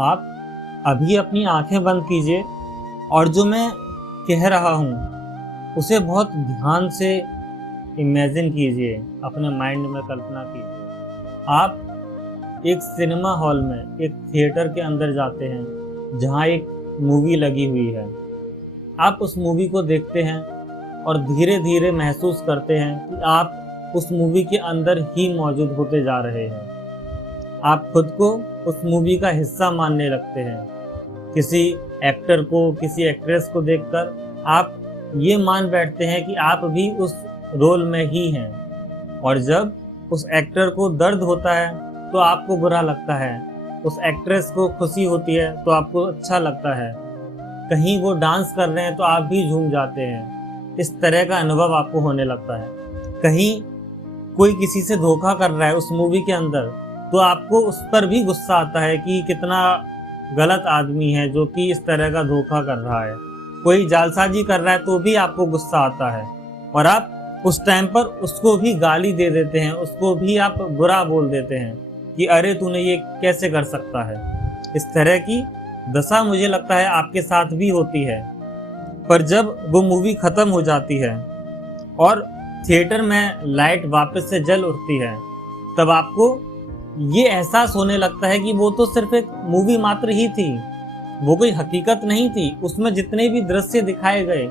आप अभी अपनी आंखें बंद कीजिए और जो मैं कह रहा हूँ उसे बहुत ध्यान से इमेजिन कीजिए, अपने माइंड में कल्पना कीजिए। आप एक सिनेमा हॉल में, एक थिएटर के अंदर जाते हैं जहाँ एक मूवी लगी हुई है। आप उस मूवी को देखते हैं और धीरे धीरे महसूस करते हैं कि आप उस मूवी के अंदर ही मौजूद होते जा रहे हैं। आप खुद को उस मूवी का हिस्सा मानने लगते हैं। किसी एक्टर को, किसी एक्ट्रेस को देखकर आप ये मान बैठते हैं कि आप भी उस रोल में ही हैं। और जब उस एक्टर को दर्द होता है तो आपको बुरा लगता है, उस एक्ट्रेस को खुशी होती है तो आपको अच्छा लगता है, कहीं वो डांस कर रहे हैं तो आप भी झूम जाते हैं। इस तरह का अनुभव आपको होने लगता है। कहीं कोई किसी से धोखा कर रहा है उस मूवी के अंदर तो आपको उस पर भी गुस्सा आता है कि कितना गलत आदमी है जो कि इस तरह का धोखा कर रहा है। कोई जालसाजी कर रहा है तो भी आपको गुस्सा आता है और आप उस टाइम पर उसको भी गाली दे देते हैं, उसको भी आप बुरा बोल देते हैं कि अरे तूने ये कैसे कर सकता है। इस तरह की दशा मुझे लगता है आपके साथ भी होती है। पर जब वो मूवी खत्म हो जाती है और थिएटर में लाइट वापस से जल उठती है तब आपको ये एहसास होने लगता है कि वो तो सिर्फ एक मूवी मात्र ही थी, वो कोई हकीकत नहीं थी। उसमें जितने भी दृश्य दिखाए गए,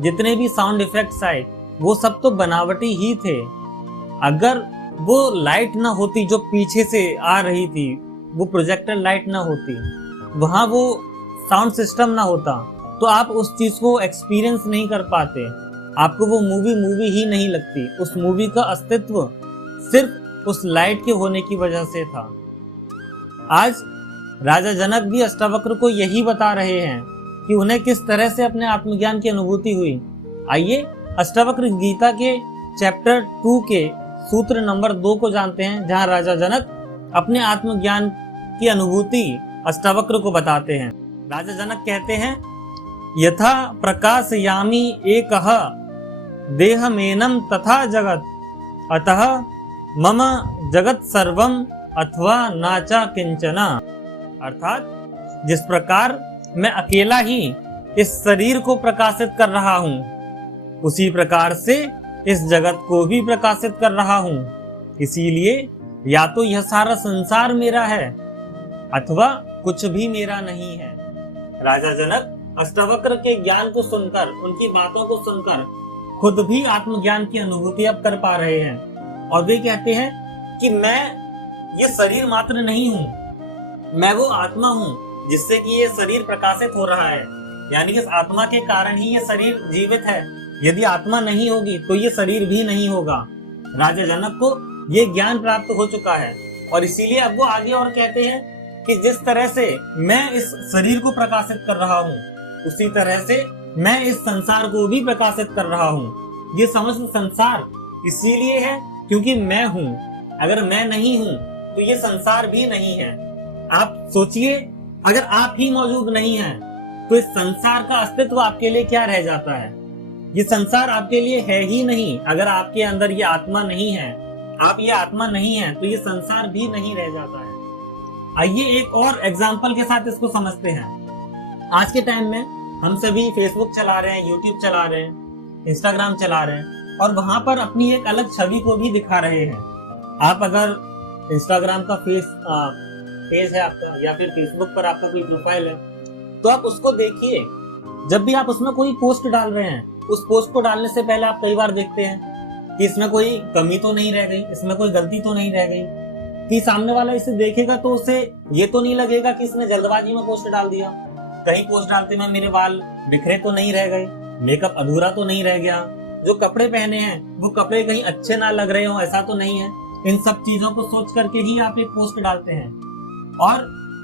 जितने भी साउंड इफेक्ट्स आए, वो सब तो बनावटी ही थे। अगर वो लाइट ना होती जो पीछे से आ रही थी, वो प्रोजेक्टर लाइट ना होती, वहां वो साउंड सिस्टम ना होता तो आप उस चीज को एक्सपीरियंस नहीं कर पाते। आपको वो मूवी ही नहीं लगती। उस मूवी का अस्तित्व सिर्फ उस लाइट के होने की वजह से था। आज राजा जनक भी अष्टावक्र को यही बता रहे हैं कि उन्हें किस तरह से अपने आत्मज्ञान की अनुभूति हुई। आइए अष्टावक्र गीता के चैप्टर 2 के सूत्र नंबर 2 को जानते हैं, जहां राजा जनक अपने आत्मज्ञान की अनुभूति अष्टावक्र को बताते हैं। राजा जनक कहते हैं, यथा प्रकाशयामि एकः देहमेनं तथा जगत, अतः मम जगत सर्वम अथवा नाचा किंचना। अर्थात जिस प्रकार मैं अकेला ही इस शरीर को प्रकाशित कर रहा हूँ, उसी प्रकार से इस जगत को भी प्रकाशित कर रहा हूँ। इसीलिए या तो यह सारा संसार मेरा है अथवा कुछ भी मेरा नहीं है। राजा जनक अष्टावक्र के ज्ञान को सुनकर, उनकी बातों को सुनकर खुद भी आत्मज्ञान की अनुभूति अब कर पा रहे हैं और वे कहते हैं कि मैं ये शरीर मात्र नहीं हूँ, मैं वो आत्मा हूँ जिससे कि ये शरीर प्रकाशित हो रहा है। यानी इस आत्मा के कारण ही ये शरीर जीवित है। यदि आत्मा नहीं होगी तो ये शरीर भी नहीं होगा। राजा जनक को ये ज्ञान प्राप्त हो चुका है और इसीलिए अब वो आगे और कहते हैं कि जिस तरह से मैं इस शरीर को प्रकाशित कर रहा हूँ, उसी तरह से मैं इस संसार को भी प्रकाशित कर रहा हूँ। ये समस्त संसार इसीलिए है क्योंकि मैं हूँ। अगर मैं नहीं हूँ तो ये संसार भी नहीं है। आप सोचिए, अगर आप ही मौजूद नहीं हैं तो इस संसार का अस्तित्व आपके लिए क्या रह जाता है। ये संसार आपके लिए है ही नहीं। अगर आपके अंदर ये आत्मा नहीं है, आप ये आत्मा नहीं है, तो ये संसार भी नहीं रह जाता है। आइए एक और एग्जाम्पल के साथ इसको समझते हैं। आज के टाइम में हम सभी फेसबुक चला रहे हैं, यूट्यूब चला रहे हैं, इंस्टाग्राम चला रहे हैं और वहां पर अपनी एक अलग छवि को भी दिखा रहे हैं। आप अगर इंस्टाग्राम का पेज है आपका या फिर फेसबुक पर आपका कोई प्रोफाइल है तो आप उसको देखिए। जब भी आप उसमें कोई पोस्ट डाल रहे हैं, उस पोस्ट को डालने से पहले आप कई बार देखते हैं कि इसमें कोई कमी तो नहीं रह गई, इसमें कोई गलती तो नहीं रह गई, कि सामने वाला इसे देखेगा तो उसे ये तो नहीं लगेगा कि इसने जल्दबाजी में पोस्ट डाल दिया, कहीं पोस्ट डालते में मेरे बाल बिखरे तो नहीं रह गए, मेकअप अधूरा तो नहीं रह गया, जो कपड़े पहने हैं वो कपड़े कहीं अच्छे ना लग रहे हो, ऐसा तो नहीं है। इन सब चीजों को सोच करके ही आप एक पोस्ट डालते हैं। और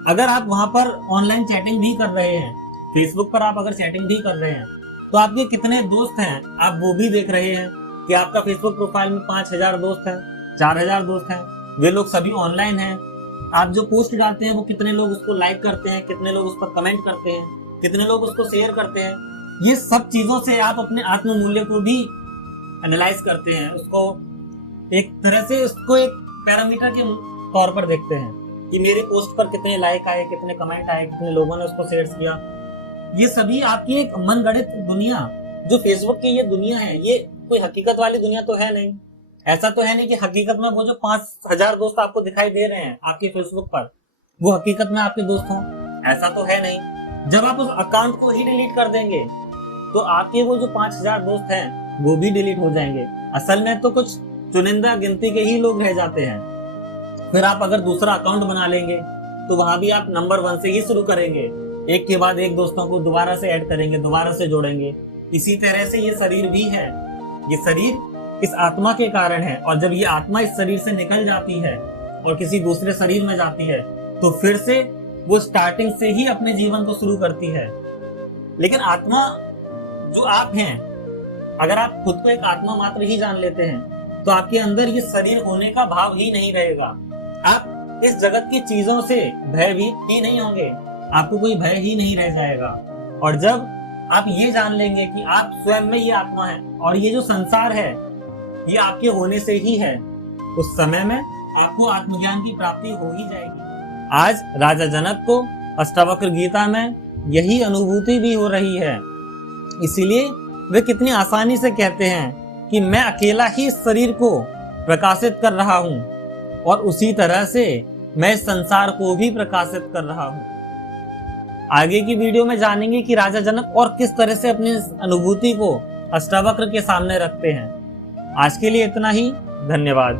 अगर आप वहां पर ऑनलाइन चैटिंग भी कर रहे हैं, फेसबुक पर आप अगर चैटिंग भी कर रहे हैं, तो आपके कितने दोस्त हैं आप वो भी देख रहे हैं कि आपका फेसबुक प्रोफाइल में 5000 दोस्त हैं, 4000 दोस्त हैं, वे लोग सभी ऑनलाइन हैं। आप जो पोस्ट डालते हैं वो कितने लोग उसको लाइक करते हैं, कितने लोग उस पर कमेंट करते हैं, कितने लोग उसको शेयर करते हैं। ये सब चीजों से आप अपने आत्म मूल्य को भी एनालाइज करते हैं, उसको एक तरह से उसको एक पैरामीटर के तौर पर देखते हैं। कि मेरे पोस्ट पर कितने लाइक आए, कितने कमेंट आए, कितने लोगों ने उसको शेयर किया। ये सभी आपकी एक मनगढ़ंत दुनिया, जो फेसबुक की ये दुनिया है, ये कोई हकीकत वाली दुनिया तो है नहीं। ऐसा तो है नहीं कि हकीकत में वो जो 5,000 दोस्त आपको दिखाई दे रहे हैं आपके फेसबुक पर, वो हकीकत में आपके दोस्त हों, ऐसा तो है नहीं। जब आप उस अकाउंट को ही डिलीट कर देंगे तो आपके वो जो 5,000 दोस्त हैं वो भी डिलीट हो जाएंगे। असल में तो कुछ चुनिंदा गिनती के ही लोग रह जाते हैं। फिर आप अगर दूसरा अकाउंट बना लेंगे तो वहां भी आप नंबर 1 से ही शुरू करेंगे, एक के बाद एक दोस्तों को दोबारा से ऐड करेंगे, दोबारा से जोड़ेंगे। इसी तरह से ये शरीर भी है, ये शरीर इस आत्मा के कारण है, और जब ये आत्मा इस शरीर से निकल जाती है और किसी दूसरे शरीर में जाती है तो फिर से वो स्टार्टिंग से ही अपने जीवन को शुरू करती है। लेकिन आत्मा जो आप हैं, अगर आप खुद को एक आत्मा मात्र ही जान लेते हैं तो आपके अंदर ये शरीर होने का भाव ही नहीं रहेगा। आप इस जगत की चीजों से भयभीत ही नहीं होंगे, आपको कोई भय ही नहीं रह जाएगा। और जब आप ये जान लेंगे कि आप स्वयं में ये आत्मा है और ये जो संसार है ये आपके होने से ही है, उस समय में आपको आत्मज्ञान की प्राप्ति हो ही जाएगी। आज राजा जनक को अष्टावक्र गीता में यही अनुभूति भी हो रही है, इसीलिए वे कितनी आसानी से कहते हैं कि मैं अकेला ही इस शरीर को प्रकाशित कर रहा हूं और उसी तरह से मैं इस संसार को भी प्रकाशित कर रहा हूं। आगे की वीडियो में जानेंगे कि राजा जनक और किस तरह से अपनी अनुभूति को अष्टावक्र के सामने रखते हैं। आज के लिए इतना ही, धन्यवाद।